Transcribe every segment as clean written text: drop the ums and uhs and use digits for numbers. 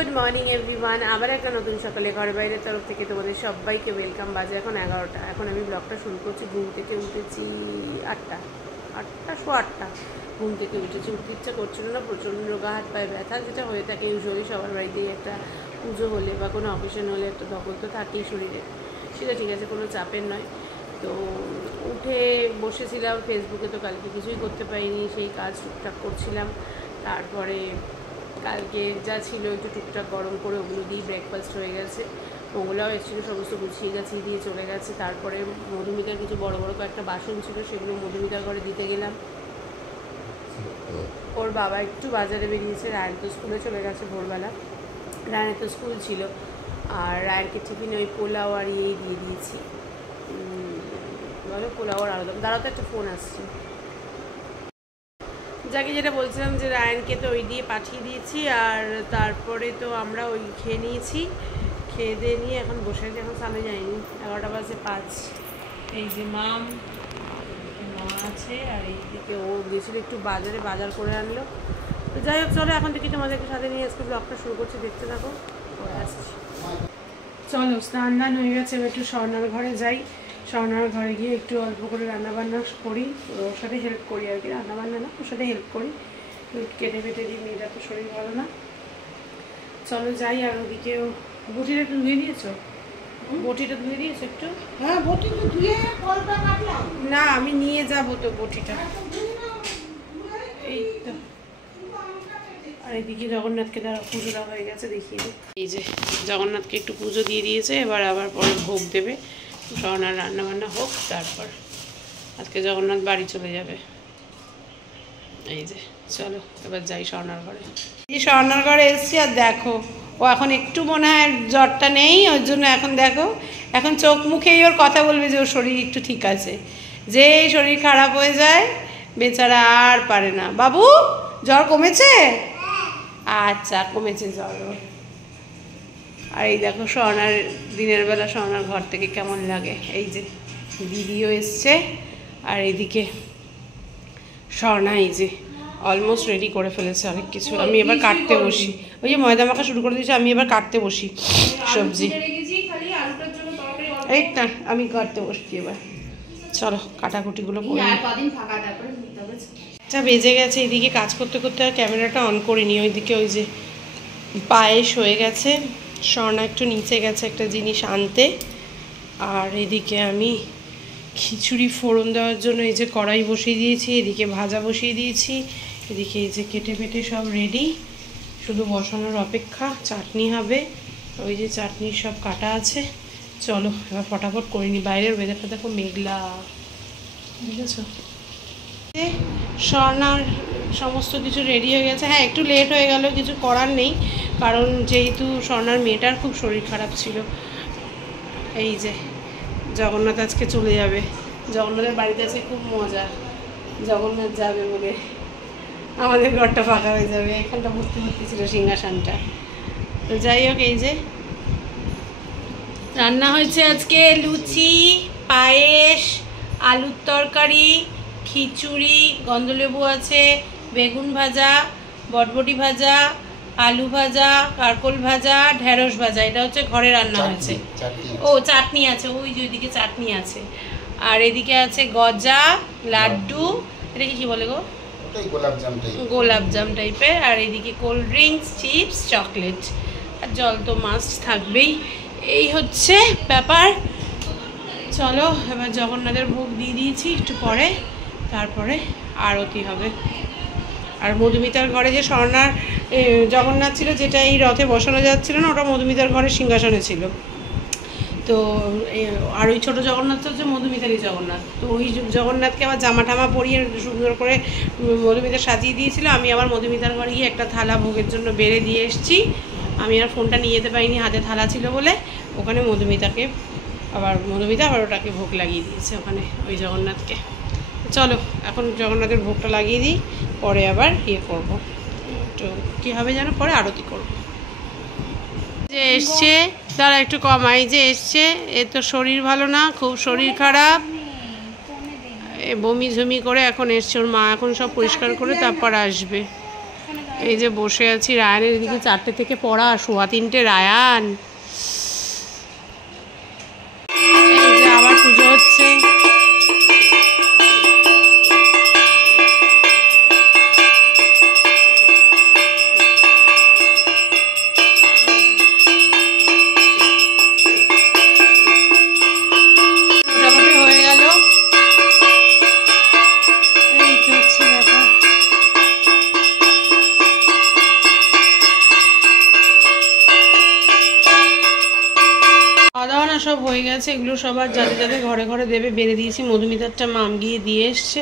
Good morning everyone. আবার একটা নতুন সকালে ঘরে বাইরের তরফ থেকে তোমাদের সবাইকে ওয়েলকাম। বাজে এখন 11টা। এখন আমি ব্লগটা শুরু করছি। ঘুম থেকে উঠেছি 8টা, 8টা ঘুম থেকে উঠেছি। উঠতে ইচ্ছা করছিল না, প্রচণ্ড গা হাত পায়ে ব্যথা, যেটা হয়ে থাকে ইউজুয়ালি সবার বাড়িতেই। একটা পুজো হলে বা কোনো অকেশন হলে একটা ধকল তো থাকেই শরীরে, সেটা ঠিক আছে, কোনো চাপের নয়। তো উঠে বসেছিলাম ফেসবুকে, তো কালকে কিছুই করতে পারিনি, সেই কাজ টুকটাক করছিলাম। তারপরে কালকে যা ছিল একটু টুকটাক গরম করে ওগুলো দিয়ে ব্রেকফাস্ট হয়ে গেছে। মঙ্গলাও এসেছিলো, সমস্ত গুছিয়ে গাছিয়ে দিয়ে চলে গেছে। তারপরে মধুমিতার কিছু বড় বড় কয়েকটা বাসন ছিল, সেগুলো মধুমিতার ঘরে দিতে গেলাম। ওর বাবা একটু বাজারে বেরিয়েছে, রায়ন তো স্কুলে চলে গেছে ভোরবেলা। রায়নের তো স্কুল ছিল, আর রায়নকে টিফিনে ওই পোলাও আর ইয়েই দিয়ে দিয়েছি, বলো পোলাও আর আলাদা। দাঁড়াতে একটা ফোন আসছে। যাকে যেটা বলছিলাম যে রায়নকে তো ওই দিয়ে পাঠিয়ে দিয়েছি, আর তারপরে তো আমরা ওই খেয়ে নিয়েছি। খেয়ে দিয়ে নিয়ে এখন বসে আছি, এখন সামনে যাইনি, 11টা বাজে 5। এই যে মা আছে, আর এইদিকে ও গেছিলো একটু বাজারে, বাজার করে আনলো। তো যাই হোক, চলো এখন থেকে তোমাদেরকে সাথে নিয়ে আজকে ব্লগটা শুরু করছি, দেখতে থাকো। পরে আসছি। চলো, স্নান দান হয়ে গেছে, এবার একটু স্বর্ণার ঘরে যাই। স্বর্ণার ঘরে গিয়ে একটু অল্প করে রান্নাবান্না করি, ওর সাথে হেল্প করি আর কি। রান্নাবান্না না, ওর সাথে হেল্প করি, কেটে বেটে দিই, মেয়েটা তো শরীর ভালো না। চলো যাই। আর ওদিকে বটিটা একটু ধুয়ে দিয়েছো? বটিটা ধুয়ে দিয়েছো একটু? হ্যাঁ, বটিটা ধুয়ে কলটা কাটলাম না, আমি নিয়ে যাবো তো বটিটা। এই তো। আর এদিকে জগন্নাথকে দ্বারা পুজোটা হয়ে গেছে, দেখিয়ে দিই। এই যে জগন্নাথকে একটু পুজো দিয়ে দিয়েছে, এবার আবার পরে ভোগ দেবে। স্বর্ণার রান্নাবান্না হোক, তারপর আজকে জগন্নাথ বাড়ি চলে যাবে। এই যে চলো এবার যাই স্বর্ণার ঘরে। এই যে স্বর্ণার ঘরে এসেছি, আর দেখো ও এখন একটু মনে হয় জ্বরটা নেই, ওর জন্য এখন দেখো, এখন চোখ মুখেই ওর কথা বলবে যে ওর শরীর একটু ঠিক আছে। যে শরীর খারাপ হয়ে যায় বেচারা আর পারে না। বাবু, জ্বর কমেছে? আচ্ছা, কমেছে জ্বর। আর এই দেখো স্বর্ণার দিনের বেলা স্বর্ণার ঘর থেকে কেমন লাগে। এই যে দিদিও এসছে, আর এইদিকে স্বর্ণা এই যে অলমোস্ট রেডি করে ফেলেছে অনেক কিছু। আমি এবার কাটতে বসি, ওই যে ময়দা মাখা শুরু করে দিয়েছি, আমি এবার কাটতে বসি সবজি। এই না, আমি কাটতে বসছি এবার। চলো কাটাকুটিগুলো করে। আচ্ছা, বেজে গেছে। এদিকে কাজ করতে করতে আর ক্যামেরাটা অন করিনি। ওইদিকে ওই যে পায়েস হয়ে গেছে, স্বর্ণা একটু নিচে গেছে একটা জিনিস আনতে। আর এদিকে আমি খিচুড়ি ফোড়ন দেওয়ার জন্য এই যে কড়াই বসিয়ে দিয়েছি, এদিকে ভাজা বসিয়ে দিয়েছি, এদিকে এই যে কেটে পেটে সব রেডি, শুধু বসানোর অপেক্ষা। চাটনি হবে, ওই যে চাটনির সব কাটা আছে। চলো এবার ফটাফট করে নিই। বাইরের ওয়েদারটা দেখো মেঘলা, বুঝেছো? স্বর্ণার সমস্ত কিছু রেডি হয়ে গেছে। হ্যাঁ, একটু লেট হয়ে গেল, কিছু করার নেই, কারণ যেহেতু স্বর্ণার মেয়েটার খুব শরীর খারাপ ছিল। এই যে জগন্নাথ আজকে চলে যাবে, জগন্নাথের বাড়িতে আছে খুব মজা। জগন্নাথ যাবে বলে আমাদের ঘরটা ফাঁকা হয়ে যাবে, এখানটা ভর্তি ভর্তি ছিল সিংহাসনটা। তো যাই হোক, এই যে রান্না হয়েছে আজকে লুচি, পায়েস, আলুর তরকারি, খিচুড়ি, গন্ধলেবু আছে, বেগুন ভাজা, বটবটি ভাজা, আলু ভাজা, কারকোল ভাজা, ঢেঁড়স ভাজা। এটা হচ্ছে ঘরে রান্না হয়েছে। ও চাটনি আছে, ওই যে ওইদিকে চাটনি আছে। আর এদিকে আছে গজা, লাড্ডু, এটাকে কি বলে গো? গোলাপজাম টাইপের। আর এদিকে কোল্ড ড্রিঙ্কস, চিপস, চকলেট, আর জল তো মাস্ট থাকবেই। এই হচ্ছে ব্যাপার। চলো এবার জগন্নাথের ভোগ দিয়ে দিয়েছি, একটু পরে তারপরে আরতি হবে। আর মধুমিতার ঘরে যে স্বর্ণার জগন্নাথ ছিল, যেটা এই রথে বসানো যাচ্ছিল না, ওটা মধুমিতার ঘরের সিংহাসনে ছিল। তো আর ওই ছোটো জগন্নাথ হচ্ছে মধুমিতারই জগন্নাথ। তো ওই জগন্নাথকে আবার জামা টামা পরিয়ে সুন্দর করে মধুমিতা সাজিয়ে দিয়েছিল। আমি আবার মধুমিতার ঘরে গিয়ে একটা থালা ভোগের জন্য বেড়ে দিয়ে এসেছি। আমি আর ফোনটা নিয়ে যেতে পারিনি, হাতে থালা ছিল বলে। ওখানে মধুমিতা আবার ওটাকে ভোগ লাগিয়ে দিয়েছে ওখানে ওই জগন্নাথকে। চলো এখন জগন্নাথের ভোগটা লাগিয়ে দিই, পরে আবার ইয়ে করবো, তো কী হবে যেন, পরে আরতি করবো। যে এসছে তারা একটু কমাই, যে এসছে, এ তো শরীর ভালো না, খুব শরীর খারাপ, বমি ঝুমি করে এখন এসছে। ওর মা এখন সব পরিষ্কার করে তারপর আসবে। এই যে বসে আছি, রায়ানের এদিকে 4টে থেকে পড়া, 3:15 রায়ান। এই যে আবার পুজো হচ্ছে। মোটামুটি হয়ে গেল, এই তো হচ্ছে ব্যাপার। খাওয়া দাওয়া না সব হয়ে গেছে, এগুলো সবার যাদের যাদের ঘরে ঘরে দেবে বেড়ে দিয়েছি। মধুমিতারটা মাম গিয়ে দিয়ে এসছে,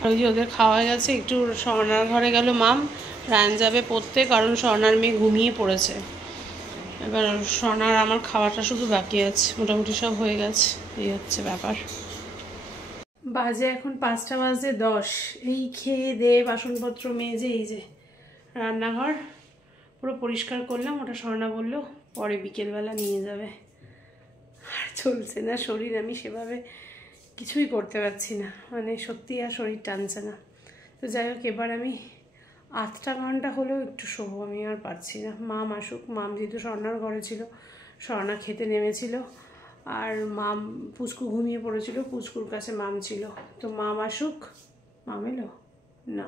আর ওই যে ওদের খাওয়া গেছে। একটু স্বর্ণার ঘরে গেল মাম, রান যাবে পড়তে, কারণ স্বর্ণার মেয়ে ঘুমিয়ে পড়েছে। এবার স্বর্ণার আমার খাওয়াটা শুধু বাকি আছে, মোটামুটি সব হয়ে গেছে। এই হচ্ছে ব্যাপার। বাজে এখন 5:10। এই খেয়ে দিয়ে বাসনপত্র মেজে এই যে রান্নাঘর পুরো পরিষ্কার করলাম। ওটা স্বর্ণা বললো পরে বিকেলবেলা নিয়ে যাবে। আর চলছে না শরীর, আমি সেভাবে কিছুই করতে পারছি না, মানে সত্যি আর শরীর টানছে না। তো যাই হোক, এবার আমি 8টা ঘন্টা হলেও একটু শোবো, আমি আর পারছি না। মাম আসুক, মাম যেহেতু স্বর্ণার ঘরে ছিল, স্বর্ণা খেতে নেমেছিল, আর মাম পুচকু ঘুমিয়ে পড়েছিল, পুচকুর কাছে মাম ছিল। তো মাম আসুক, মাম এলো না,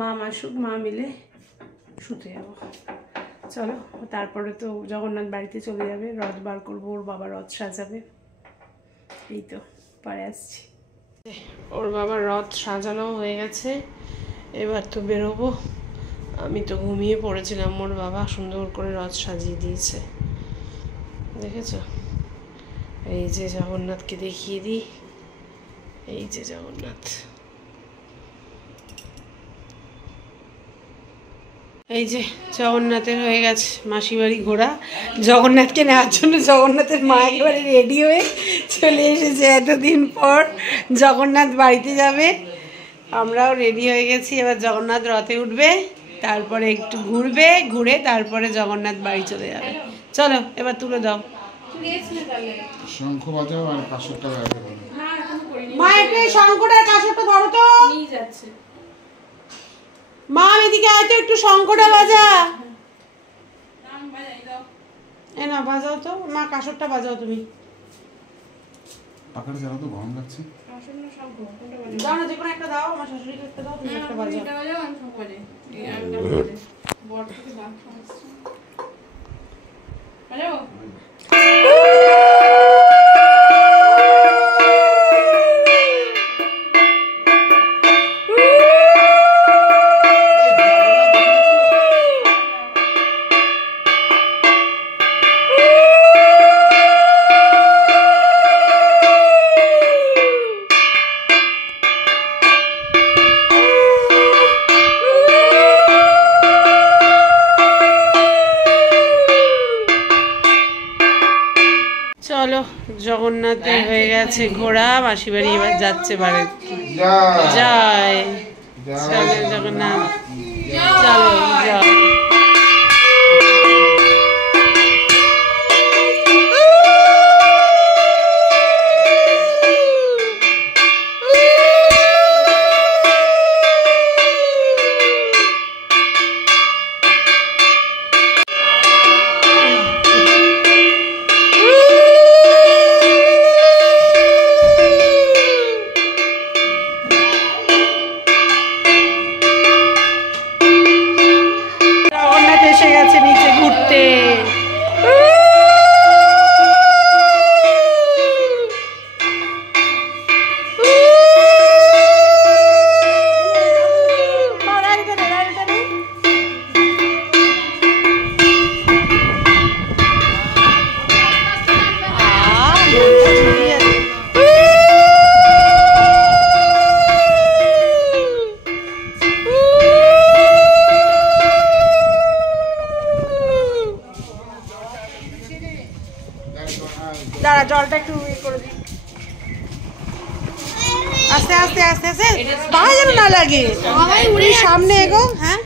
মাম আসুক, মাম এলে শুতে যাবো। চলো, তারপরে তো জগন্নাথ বাড়িতে চলে যাবে, রথ বার করবো, ওর বাবা রথ সাজাবে। এই তো পরে আসছি। ওর বাবার রথ সাজানো হয়ে গেছে, এবার তো বেরোবো। আমি তো ঘুমিয়ে পড়েছিলাম, ওর বাবা সুন্দর করে রথ সাজিয়ে দিয়েছে, দেখেছো? এই যে জগন্নাথকে দেখিয়ে দিই, এই যে জগন্নাথ। এই যে জগন্নাথের হয়ে গেছে মাসি বাড়ি ঘোরা। জগন্নাথকে নেওয়ার জন্য জগন্নাথের মা একেবারে রেডি হয়ে চলে এসেছে। এতদিন পর জগন্নাথ বাড়িতে যাবে, আমরাও রেডি হয়ে গেছি। এবার জগন্নাথ রথে উঠবে, তারপরে একটু ঘুরবে, ঘুরে তারপরে জগন্নাথ বাড়ি চলে যাবে। চলো এবার তুলে দাও। শঙ্খ বাজাও আর কাঁসরটা বাজাতে বলো। মা একটু শঙ্খটার কাঁসরটা ধরো তো। নিয়ে যাচ্ছে মা, এদিকে আয় তো, একটু শঙ্খটা বাজা। এ না বাজাও তো মা, কাঁসরটা বাজাও তুমি। পাখাটা জ্বালা তো গরম লাগছে। দাও না, যে কোনো একটা দাও, আমার শাশুড়িকে একটা দাও, তুমি একটা বাজাও। হ্যালো জগন্নাথের হয়ে গেছে ঘোড়া, মাসি বাড়ি এবার যাচ্ছে বাড়ি। জয় চলো জগন্নাথ, চলো জয়। দাঁড়া, জলটা একটু করে দিই। আস্তে আস্তে আস্তে আস্তে, পায়ে যেন না লাগে। উনি সামনে এগো। হ্যাঁ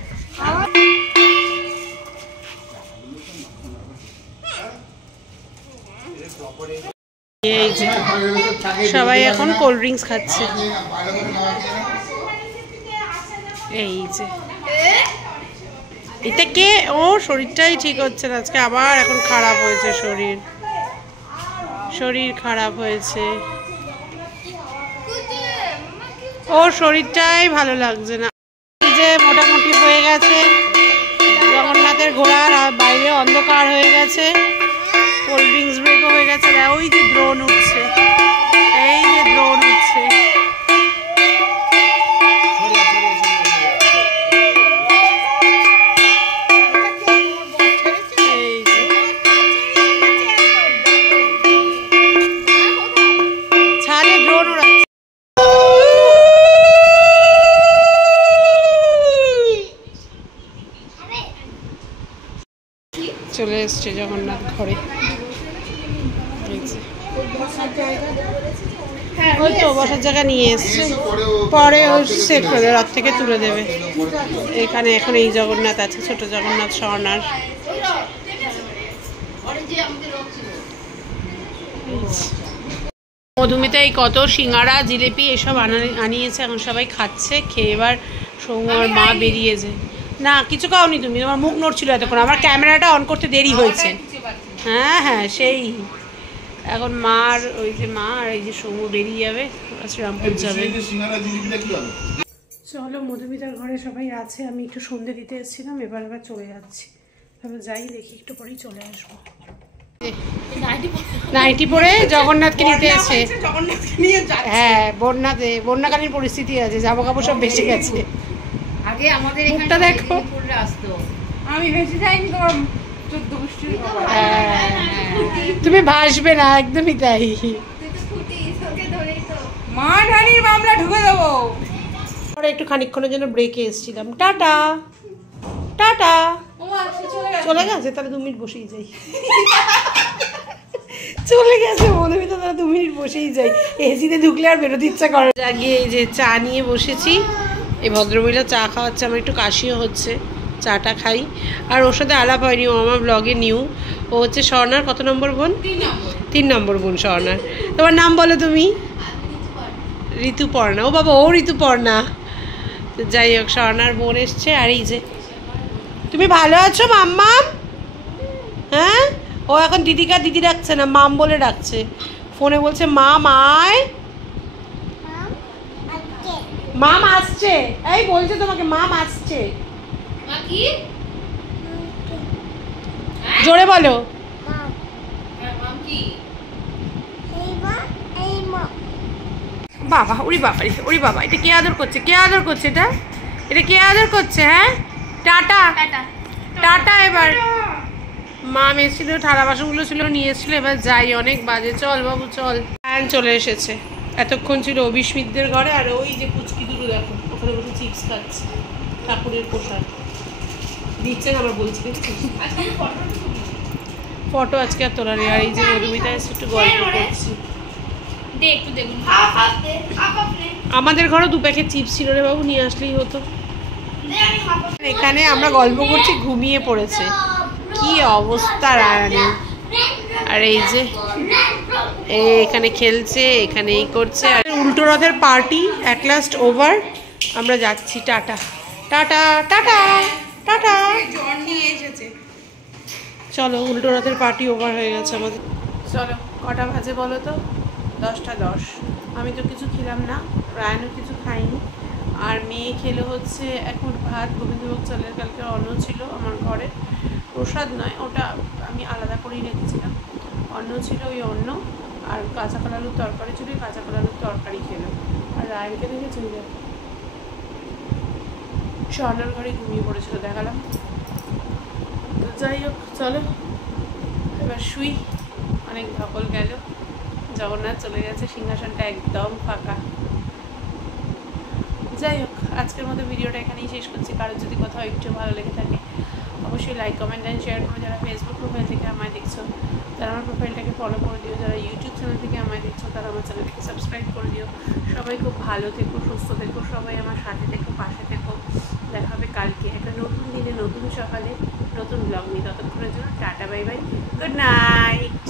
এই যে সবাই এখন কোল্ড ড্রিঙ্কস খাচ্ছে। এই যে এটা কে? ও শরীরটাই ঠিক হচ্ছে না আজকে, আবার এখন খারাপ হয়েছে শরীর খারাপ হয়েছে, ওর শরীরটাই ভালো লাগছে না। যে মোটামুটি হয়ে গেছে জগন্নাথের ঘোড়ার, আর বাইরে অন্ধকার হয়ে গেছে, কোল্ড ড্রিঙ্কস ব্রেকও হয়ে গেছে। ওই যে দ্রোণ উঠছে, এই যে দ্রোণ উঠছে। ছাদে দ্রোণ উড়াচ্ছে। চলে এসছে জগন্নাথ ঘরে, ওই তো বসার জায়গা নিয়ে এসছে, পরে ওই সেট করে দেবে, রাত থেকে তুলে দেবে। এখানে এখন এই জগন্নাথ আছে, ছোট জগন্নাথ স্বর্ণার। মধুমিতা এই কত সিঙ্গারা জিলিপি এসব আনিয়েছে, এখন সবাই খাচ্ছে। খেয়ে এবার সৌম্যর মা বেরিয়েছে। না কিছু খাওনি তুমি, তোমার মুখ নড়ছিল এতক্ষণ, আমার ক্যামেরাটা অন করতে দেরি হয়েছে। হ্যাঁ হ্যাঁ সেই এখন মার, ওই যে মা আর এই যে সৌম্য বেরিয়ে যাবে, শ্রীরামপুর যাবে। চলো মধুমিতার ঘরে সবাই আছে, আমি একটু সন্ধে দিতে এসেছিলাম, এবার চলে যাচ্ছি। তবে যাই দেখি একটু পরেই চলে আসবো। নাইটি পরে জগন্নাথকে নিতে এসে, হ্যাঁ বন্যাকালীন পরিস্থিতি আছে, জামা কাপড় সব বেঁচে গেছে। আগে আমাদের মুখটা দেখো, আমি বেশি যাইনি, তোমার 14 গোষ্ঠী তুমি ভাসবে না, একদমই তাই। মা রানীর মামলা ঢুকে দেবো। পরে একটু খানিকক্ষণের জন্য ব্রেকে এসেছিলাম। Tata tata. চলে গেছে, তাহলে 2 মিনিট বসেই যাই। চলে গেছে মধুমিতা, তাহলে 2 মিনিট বসেই যাই। এসিতে ঢুকলে আর বেরোতে ইচ্ছা করে। জাগিয়ে এই যে চা নিয়ে বসেছি, এই ভদ্রমহিলা চা খাওয়াচ্ছে, আমার একটু কাশিও হচ্ছে, চাটা খাই। আর ওর সাথে আলাপ হয়নি, ও আমার ব্লগে নিউ। ও হচ্ছে স্বর্ণার কত নম্বর বোন? 3 নম্বর বোন স্বর্ণার। তোমার নাম বলো তুমি? ঋতুপর্ণা। ও বাবা, ও ঋতুপর্ণা। তো যাই হোক, স্বর্ণার বোন এসছে। আর এই যে, তুমি ভালো আছো মাম্মাম? হ্যাঁ, ও এখন দিদিকে দিদি ডাকছে না, মাম বলে ডাকছে। ফোনে বলছে মাম আয়, মাম আসছে। এই বলছে তোমাকে মাম আসছে, জোরে বলো। বাবা, উড়ি বাবা, উড়ি বাবা, এটা কে আদর করছে? কে আদর করছে? এটা কে আদর করছে? হ্যাঁ, টাটা টাটা। এবার মাম এসেছিল, থালা বাসনগুলো ছিল, নিয়ে এসেছিল। এবার যাই, অনেক বাজে। চল বাবু চল। ফ্যান চলে এসেছে। এতক্ষণ ছিল অবিস্মিতদের ঘরে, আর ওই যে পুচকি দুটো দেখো ওখানে বসে চিপস খাচ্ছে, ঠাকুরের প্রসাদ দিচ্ছেন। আবার বলছি দেখছিস ফটো আজকে আর তোলা নেই। আর এই যে মধুমিতা এসে একটু গল্প করছি। আমাদের ঘরেও 2 প্যাকেট চিপস ছিল রে বাবু, নিয়ে আসলেই হতো। এখানে আমরা গল্প করছি, ঘুমিয়ে পড়েছে। কি অবস্থা রায়ানের। আর এই যে এখানে খেলছে, এখানে এই করছে। আর উল্টো রথের পার্টি অ্যাট লাস্ট ওভার। আমরা যাচ্ছি। Tata tata tata tata. জ্বর নিয়ে এসেছে। চলো, উল্টো রথের পার্টি ওভার হয়ে গেছে আমাদের। চলো, কটা বাজে বলো তো? 10টা 10। আমি তো কিছু খেলাম না, রায়ানও কিছু খাইনি। আর মেয়ে খেলো হচ্ছে এখন ভাত, গোবিন্দভোগ চালের। কালকে অন্ন ছিল আমার ঘরে, প্রসাদ নয় ওটা, আমি আলাদা করেই রেখেছিলাম। অন্ন ছিল, ওই অন্ন আর কাঁচা কলা আলুর তরকারি ছিল, কাঁচা কলা আলুর তরকারি খেলো। আর রায়ানকে দেখে চলে যাবে, স্বর্ণার ঘরে ঘুমিয়ে পড়েছিল, দেখালাম। তো যাই হোক, চলো এবার শুই, অনেক ধকল গেল। জগন্নাথ চলে গেছে, সিংহাসনটা একদম ফাঁকা। যাই হোক, আজকের মতো ভিডিওটা এখানেই শেষ করছি। কারোর যদি কোথাও একটু ভালো লেগে থাকে অবশ্যই লাইক, কমেন্ট অ্যান্ড শেয়ার করো। যারা ফেসবুক প্রোফাইল থেকে আমায় দেখছো তারা আমার প্রোফাইলটাকে ফলো করে দিও। যারা ইউটিউব চ্যানেল থেকে আমায় দেখছো তারা আমার চ্যানেলটাকে সাবস্ক্রাইব করে দিও। সবাই খুব ভালো থেকো, সুস্থ থেকো, সবাই আমার সাথে থেকো, পাশে থেকো। দেখা হবে কালকে একটা নতুন দিনে, নতুন সকালে, নতুন ব্লগ নিয়ে। ততক্ষণের জন্য tata, bye bye, good night.